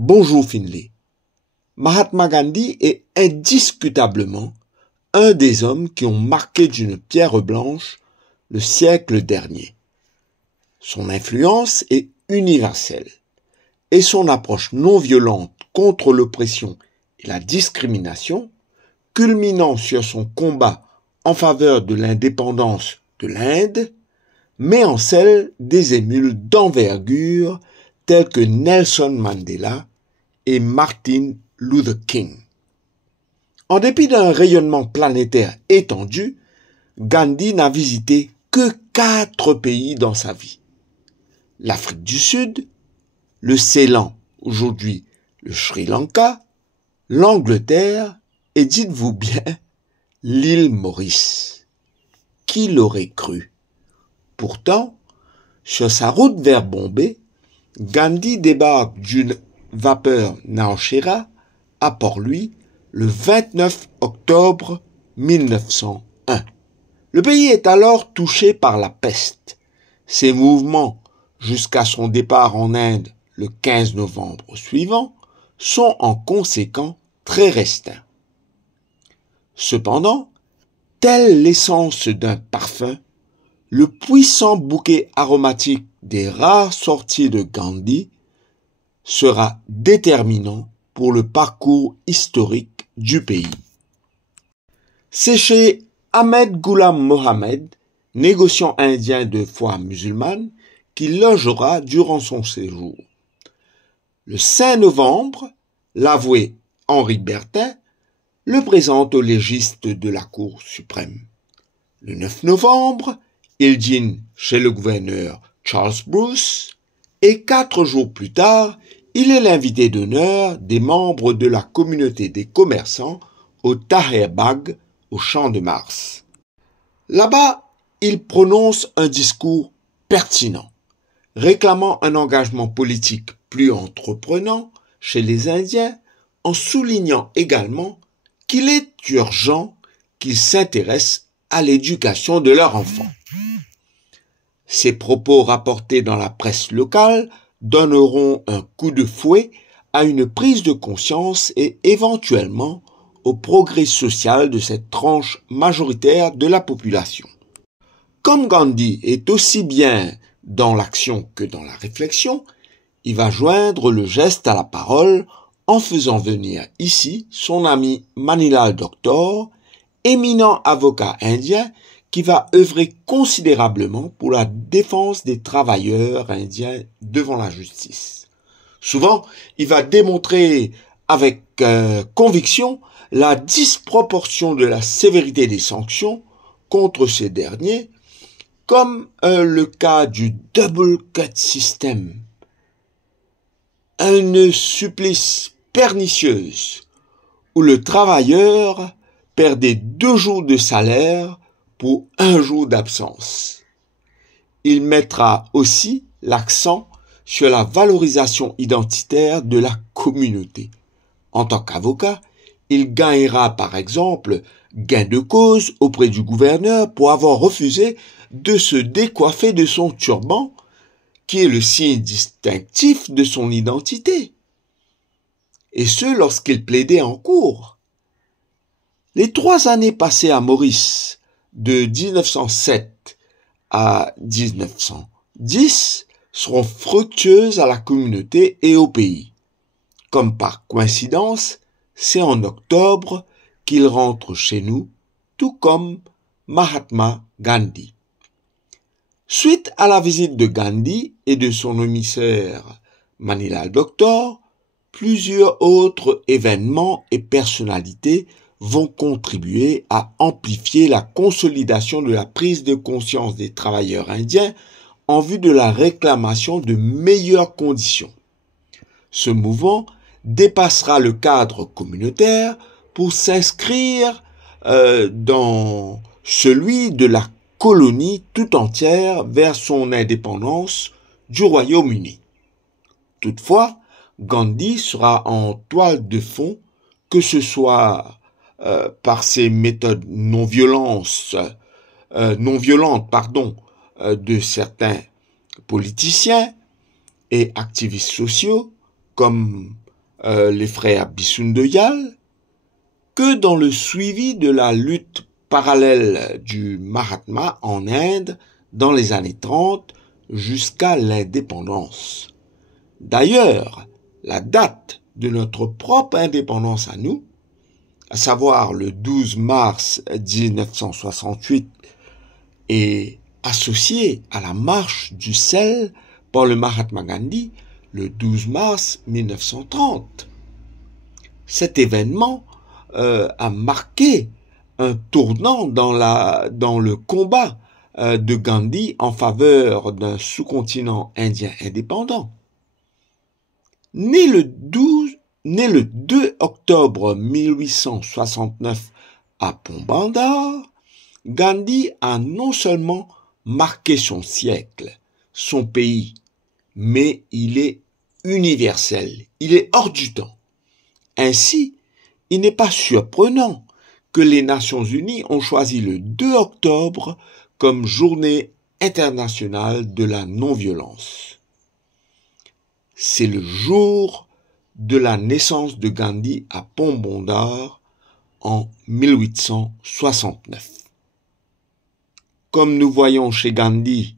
Bonjour Finlay. Mahatma Gandhi est indiscutablement un des hommes qui ont marqué d'une pierre blanche le siècle dernier. Son influence est universelle et son approche non violente contre l'oppression et la discrimination, culminant sur son combat en faveur de l'indépendance de l'Inde, met en scène des émules d'envergure tels que Nelson Mandela et Martin Luther King. En dépit d'un rayonnement planétaire étendu, Gandhi n'a visité que 4 pays dans sa vie. L'Afrique du Sud, le Ceylan, aujourd'hui le Sri Lanka, l'Angleterre et, dites-vous bien, l'île Maurice. Qui l'aurait cru? Pourtant, sur sa route vers Bombay, Gandhi débarque d'une vapeur Naoshera à Port-Louis le 29 octobre 1901. Le pays est alors touché par la peste. Ses mouvements jusqu'à son départ en Inde le 15 novembre suivant sont en conséquent très restreints. Cependant, telle l'essence d'un parfum, le puissant bouquet aromatique des rares sorties de Gandhi sera déterminant pour le parcours historique du pays. C'est chez Ahmed Ghulam Mohammed, négociant indien de foi musulmane, qu'il logera durant son séjour. Le 5 novembre, l'avoué Henri Bertin le présente aux légistes de la Cour suprême. Le 9 novembre, il dîne chez le gouverneur Charles Bruce et 4 jours plus tard, il est l'invité d'honneur des membres de la communauté des commerçants au Tahir Bagh, au Champ de Mars. Là-bas, il prononce un discours pertinent, réclamant un engagement politique plus entreprenant chez les Indiens, en soulignant également qu'il est urgent qu'ils s'intéressent à l'éducation de leurs enfants. Ces propos rapportés dans la presse locale donneront un coup de fouet à une prise de conscience et éventuellement au progrès social de cette tranche majoritaire de la population. Comme Gandhi est aussi bien dans l'action que dans la réflexion, il va joindre le geste à la parole en faisant venir ici son ami Manilal Doctor, éminent avocat indien qui va œuvrer considérablement pour la défense des travailleurs indiens devant la justice. Souvent, il va démontrer avec conviction la disproportion de la sévérité des sanctions contre ces derniers, comme le cas du Double Cut System, un supplice pernicieuse où le travailleur perdait 2 jours de salaire pour 1 jour d'absence. Il mettra aussi l'accent sur la valorisation identitaire de la communauté. En tant qu'avocat, il gagnera par exemple gain de cause auprès du gouverneur pour avoir refusé de se décoiffer de son turban, qui est le signe distinctif de son identité, et ce lorsqu'il plaidait en cour. Les 3 années passées à Maurice, de 1907 à 1910, seront fructueuses à la communauté et au pays. Comme par coïncidence, c'est en octobre qu'il rentre chez nous, tout comme Mahatma Gandhi. Suite à la visite de Gandhi et de son émissaire Manilal Doctor, plusieurs autres événements et personnalités vont contribuer à amplifier la consolidation de la prise de conscience des travailleurs indiens en vue de la réclamation de meilleures conditions. Ce mouvement dépassera le cadre communautaire pour s'inscrire dans celui de la colonie tout entière vers son indépendance du Royaume-Uni. Toutefois, Gandhi sera en toile de fond, que ce soit par ses méthodes non violentes de certains politiciens et activistes sociaux comme les frères Bissoundoyal, que dans le suivi de la lutte parallèle du Mahatma en Inde dans les années 30 jusqu'à l'indépendance. D'ailleurs, la date de notre propre indépendance à nous, à savoir le 12 mars 1968, est associée à la marche du sel par le Mahatma Gandhi le 12 mars 1930. Cet événement a marqué un tournant dans le combat de Gandhi en faveur d'un sous-continent indien indépendant. Né le 2 octobre 1869 à Pombandar, Gandhi a non seulement marqué son siècle, son pays, mais il est universel, il est hors du temps. Ainsi, il n'est pas surprenant que les Nations Unies ont choisi le 2 octobre comme journée internationale de la non-violence. C'est le jour de la naissance de Gandhi à Pombandar en 1869. Comme nous voyons chez Gandhi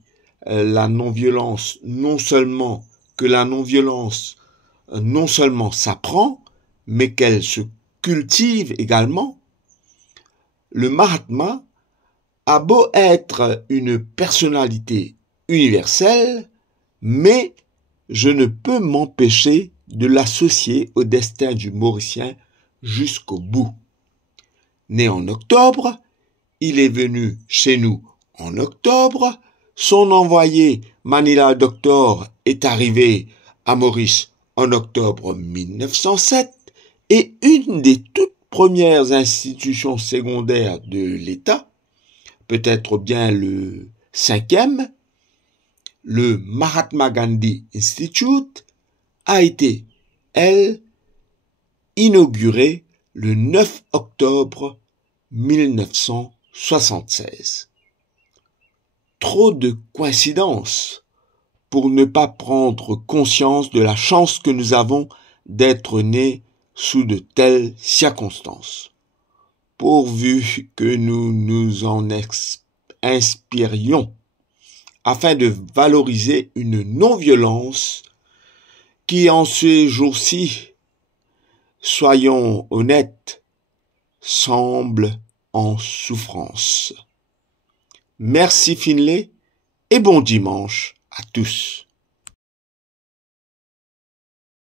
la non-violence, non seulement s'apprend, mais qu'elle se cultive également, le Mahatma a beau être une personnalité universelle, mais je ne peux m'empêcher de l'associer au destin du Mauricien jusqu'au bout. Né en octobre, il est venu chez nous en octobre, son envoyé Manila Doctor est arrivé à Maurice en octobre 1907 et une des toutes premières institutions secondaires de l'État, peut-être bien le 5e, le Mahatma Gandhi Institute, a été, elle, inaugurée le 9 octobre 1976. Trop de coïncidences pour ne pas prendre conscience de la chance que nous avons d'être nés sous de telles circonstances. Pourvu que nous nous en inspirions afin de valoriser une non-violence qui en ces jours-ci, soyons honnêtes, semble en souffrance. Merci Finlay et bon dimanche à tous.